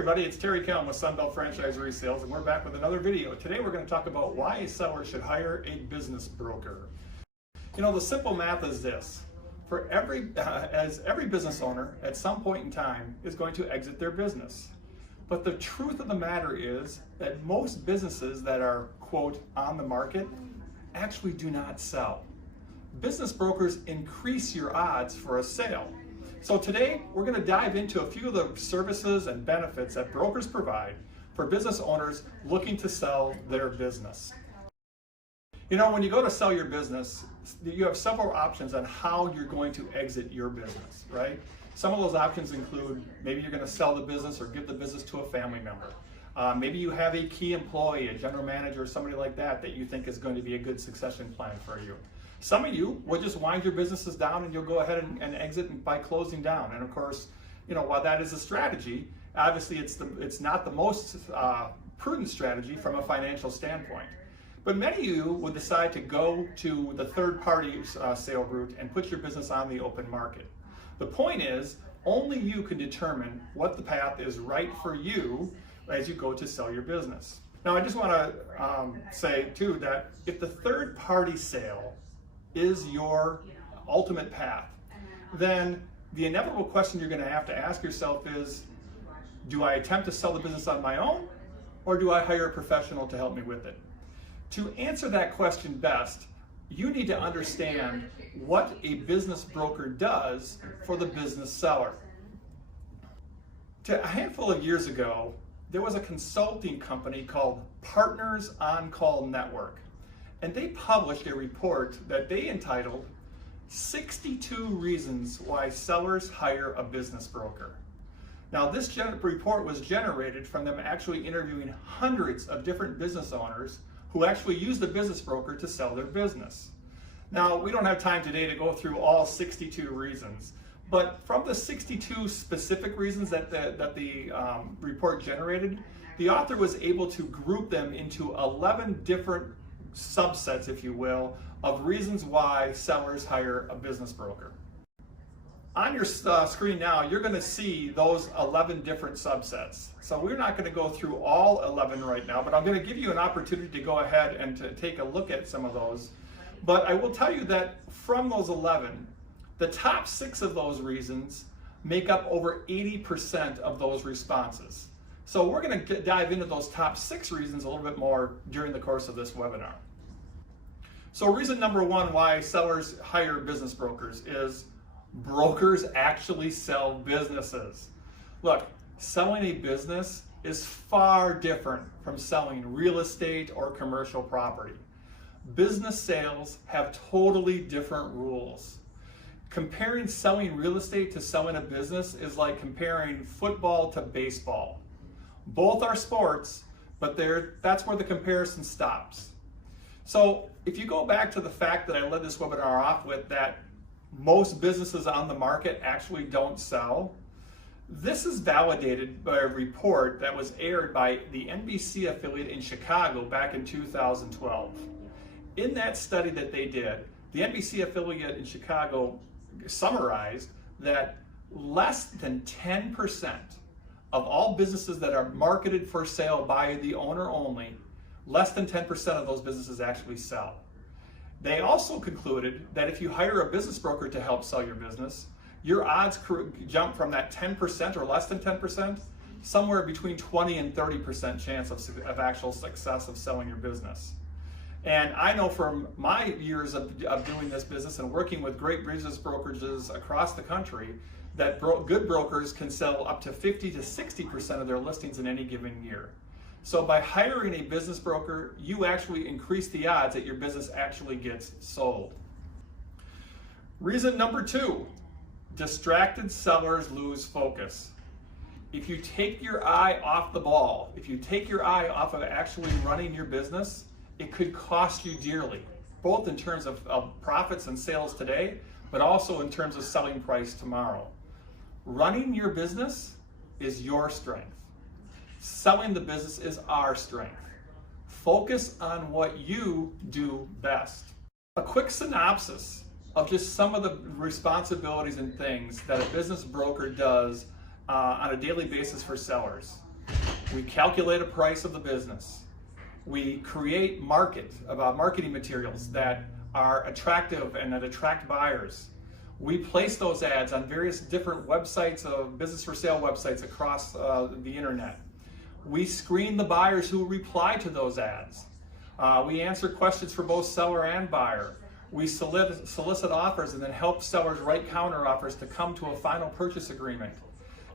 everybody, it's Terry Kelm with Sunbelt Franchise Resales, and we're back with another video. Today we're going to talk about why a seller should hire a business broker. You know, the simple math is this. As every business owner at some point in time is going to exit their business. But the truth of the matter is that most businesses that are, quote, on the market actually do not sell. Business brokers increase your odds for a sale. So today, we're going to dive into a few of the services and benefits that brokers provide for business owners looking to sell their business. You know, when you go to sell your business, you have several options on how you're going to exit your business, right? Some of those options include maybe you're going to sell the business or give the business to a family member. Maybe you have a key employee, a general manager, or somebody like that you think is going to be a good succession plan for you. Some of you will just wind your businesses down and you'll go ahead and exit by closing down. And of course, you know, while that is a strategy, obviously it's not the most prudent strategy from a financial standpoint. But many of you will decide to go to the third-party sale route and put your business on the open market. The point is, only you can determine what the path is right for you as you go to sell your business. Now, I just want to say too that if the third-party sale is your ultimate path, then the inevitable question you're going to have to ask yourself is, do I attempt to sell the business on my own, or do I hire a professional to help me with it? To answer that question best, you need to understand what a business broker does for the business seller. A handful of years ago, there was a consulting company called Partners On Call Network, and they published a report that they entitled 62 Reasons Why Sellers Hire a Business Broker. Now, this report was generated from them actually interviewing hundreds of different business owners who actually use the business broker to sell their business. Now, we don't have time today to go through all 62 reasons, but from the 62 specific reasons that the report generated, the author was able to group them into 11 different subsets, if you will, of reasons why sellers hire a business broker. On your screen now, you're going to see those 11 different subsets. So we're not going to go through all 11 right now, but I'm going to give you an opportunity to go ahead and to take a look at some of those. But I will tell you that from those 11, the top 6 of those reasons make up over 80% of those responses. So we're going to dive into those top 6 reasons a little bit more during the course of this webinar. So reason number 1 why sellers hire business brokers is brokers actually sell businesses. Look, selling a business is far different from selling real estate or commercial property. Business sales have totally different rules. Comparing selling real estate to selling a business is like comparing football to baseball. Both are sports, but that's where the comparison stops. So if you go back to the fact that I led this webinar off with, that most businesses on the market actually don't sell, this is validated by a report that was aired by the NBC affiliate in Chicago back in 2012. In that study that they did, the NBC affiliate in Chicago summarized that less than 10% of all businesses that are marketed for sale by the owner only, less than 10% of those businesses actually sell. They also concluded that if you hire a business broker to help sell your business, your odds jump from that 10% or less than 10%, somewhere between 20 and 30% chance of actual success of selling your business. And I know from my years of doing this business and working with great business brokerages across the country, that good brokers can sell up to 50 to 60% of their listings in any given year. So by hiring a business broker, you actually increase the odds that your business actually gets sold. Reason number 2, distracted sellers lose focus. If you take your eye off the ball, if you take your eye off of actually running your business, it could cost you dearly, both in terms of profits and sales today, but also in terms of selling price tomorrow. Running your business is your strength. Selling the business is our strength. Focus on what you do best. A quick synopsis of just some of the responsibilities and things that a business broker does on a daily basis for sellers. We calculate a price of the business. We create marketing materials that are attractive and that attract buyers. We place those ads on various different websites, business for sale websites across the internet. We screen the buyers who reply to those ads. We answer questions for both seller and buyer. We solicit offers and then help sellers write counter offers to come to a final purchase agreement.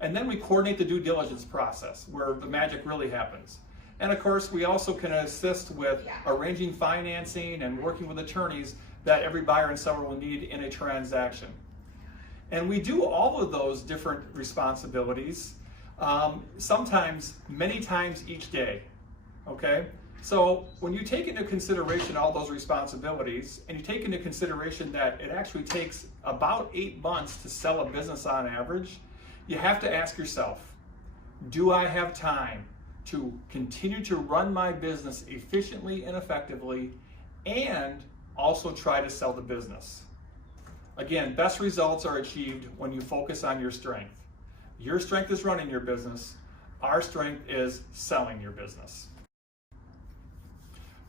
And then we coordinate the due diligence process where the magic really happens. And of course, we also can assist with arranging financing and working with attorneys that every buyer and seller will need in a transaction. And we do all of those different responsibilities, sometimes many times each day, okay? So when you take into consideration all those responsibilities, and you take into consideration that it actually takes about 8 months to sell a business on average, you have to ask yourself, do I have time to continue to run my business efficiently and effectively, and also try to sell the business? Again, best results are achieved when you focus on your strength. Your strength is running your business. Our strength is selling your business.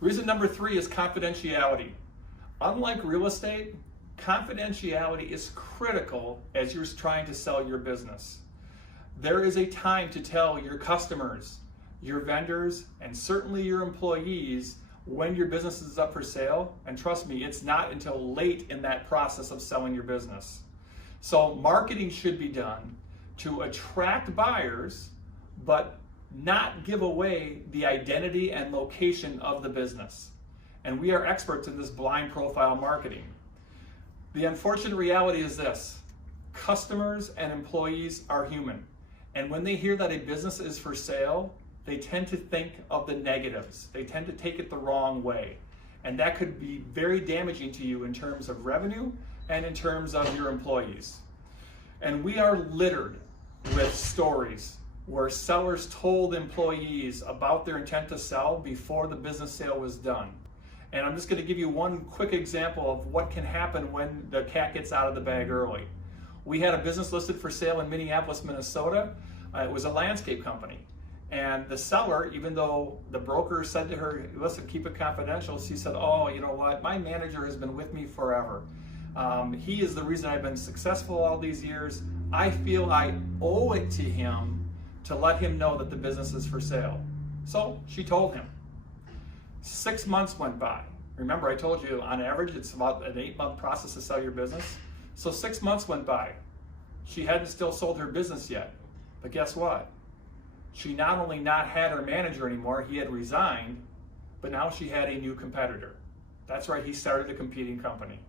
Reason number 3 is confidentiality. Unlike real estate, confidentiality is critical as you're trying to sell your business. There is a time to tell your customers, your vendors, and certainly your employees when your business is up for sale. And trust me, it's not until late in that process of selling your business. So marketing should be done to attract buyers, but not give away the identity and location of the business. And we are experts in this blind profile marketing. The unfortunate reality is this: customers and employees are human. And when they hear that a business is for sale, they tend to think of the negatives. They tend to take it the wrong way. And that could be very damaging to you in terms of revenue and in terms of your employees. And we are littered with stories where sellers told employees about their intent to sell before the business sale was done. And I'm just going to give you one quick example of what can happen when the cat gets out of the bag early. We had a business listed for sale in Minneapolis, Minnesota. It was a landscape company. And the seller, even though the broker said to her, listen, keep it confidential, she said, oh, you know what, my manager has been with me forever. He is the reason I've been successful all these years. I feel I owe it to him to let him know that the business is for sale. So she told him. 6 months went by. Remember, I told you on average it's about an 8-month process to sell your business. So 6 months went by. She hadn't still sold her business yet. But guess what? She not only not had her manager anymore, he had resigned, but now she had a new competitor. That's right, he started a competing company.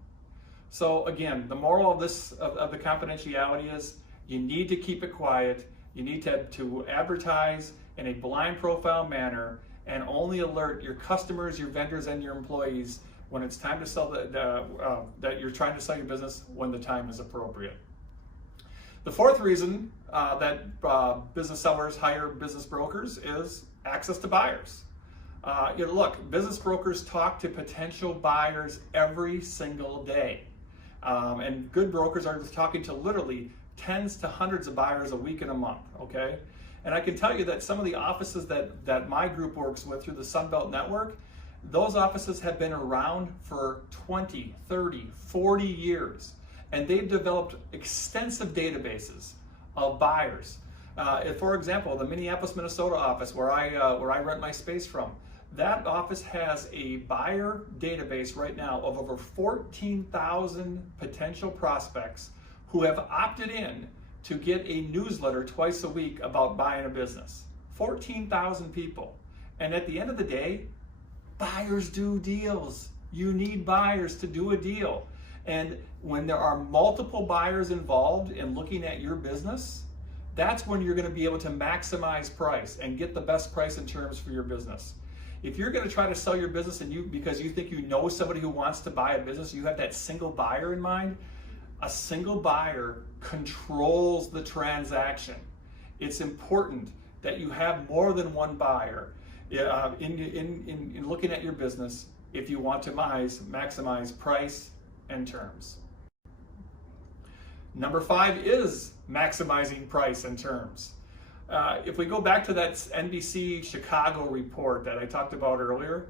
So again, the moral of this of the confidentiality is you need to keep it quiet. You need to advertise in a blind profile manner and only alert your customers, your vendors, and your employees when it's time to sell that you're trying to sell your business when the time is appropriate. The fourth reason that business sellers hire business brokers is access to buyers. Look, business brokers talk to potential buyers every single day. And good brokers are talking to literally tens to hundreds of buyers a week and a month, okay? And I can tell you that some of the offices that my group works with through the Sunbelt Network, those offices have been around for 20, 30, 40 years. And they've developed extensive databases of buyers. For example, the Minneapolis, Minnesota office where I rent my space from, that office has a buyer database right now of over 14,000 potential prospects who have opted in to get a newsletter twice a week about buying a business. 14,000 people. And at the end of the day, buyers do deals. You need buyers to do a deal. And when there are multiple buyers involved in looking at your business, that's when you're going to be able to maximize price and get the best price and terms for your business. If you're going to try to sell your business and because you think you know somebody who wants to buy a business, you have that single buyer in mind, a single buyer controls the transaction. It's important that you have more than one buyer in looking at your business if you want to maximize price and terms. Number 5 is maximizing price and terms. If we go back to that NBC Chicago report that I talked about earlier,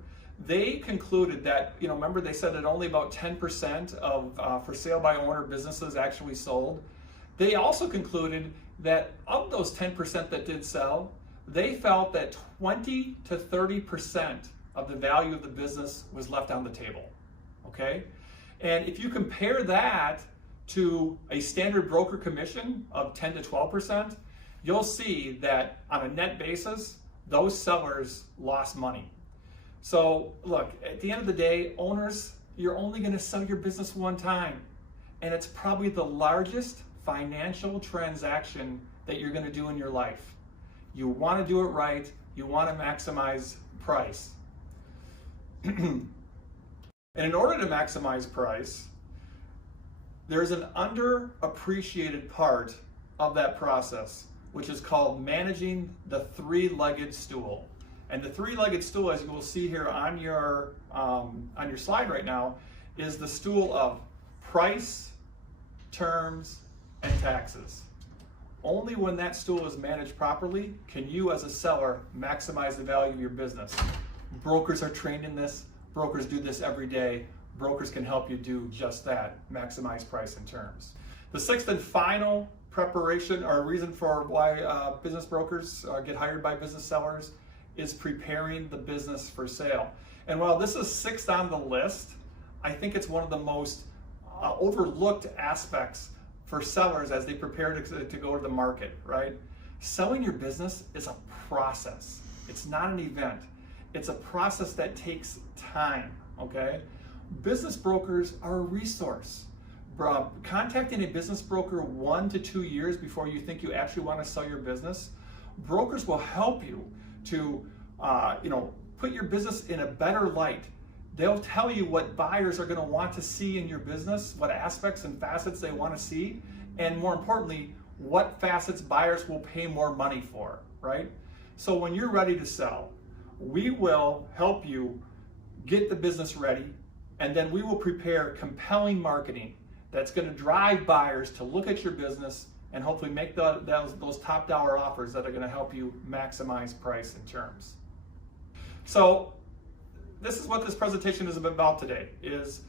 they concluded that, remember they said that only about 10% of for sale by owner businesses actually sold. They also concluded that of those 10% that did sell, they felt that 20 to 30% of the value of the business was left on the table, okay? And if you compare that to a standard broker commission of 10 to 12%, you'll see that on a net basis, those sellers lost money. So look, at the end of the day, owners, you're only going to sell your business one time. And it's probably the largest financial transaction that you're going to do in your life. You want to do it right. You want to maximize price. And in order to maximize price, there's an underappreciated part of that process, which is called managing the three-legged stool. And the three-legged stool, as you will see here on your slide right now, is the stool of price, terms, and taxes. Only when that stool is managed properly can you as a seller maximize the value of your business. Brokers are trained in this. Brokers do this every day. Brokers can help you do just that, maximize price and terms. The sixth and final preparation or reason for why business brokers get hired by business sellers is preparing the business for sale. And while this is sixth on the list, I think it's one of the most overlooked aspects for sellers as they prepare to go to the market, right? Selling your business is a process. It's not an event. It's a process that takes time, okay? Business brokers are a resource. Contacting a business broker 1 to 2 years before you think you actually want to sell your business, brokers will help you to put your business in a better light. They'll tell you what buyers are going to want to see in your business, what aspects and facets they want to see, and more importantly, what facets buyers will pay more money for, right? So when you're ready to sell, we will help you get the business ready, and then we will prepare compelling marketing that's going to drive buyers to look at your business and hopefully make those top dollar offers that are going to help you maximize price and terms. So this is what this presentation is about today, is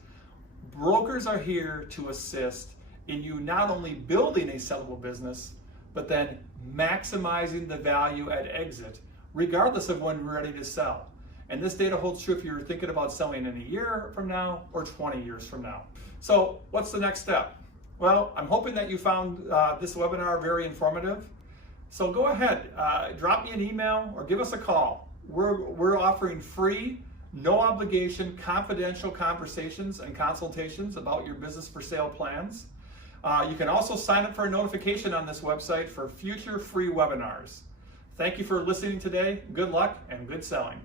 brokers are here to assist in you not only building a sellable business, but then maximizing the value at exit, regardless of when you're ready to sell. And this data holds true if you're thinking about selling in a year from now or 20 years from now. So what's the next step? Well, I'm hoping that you found this webinar very informative. So go ahead, drop me an email or give us a call. We're offering free, no obligation, confidential conversations and consultations about your business for sale plans. You can also sign up for a notification on this website for future free webinars. Thank you for listening today. Good luck and good selling.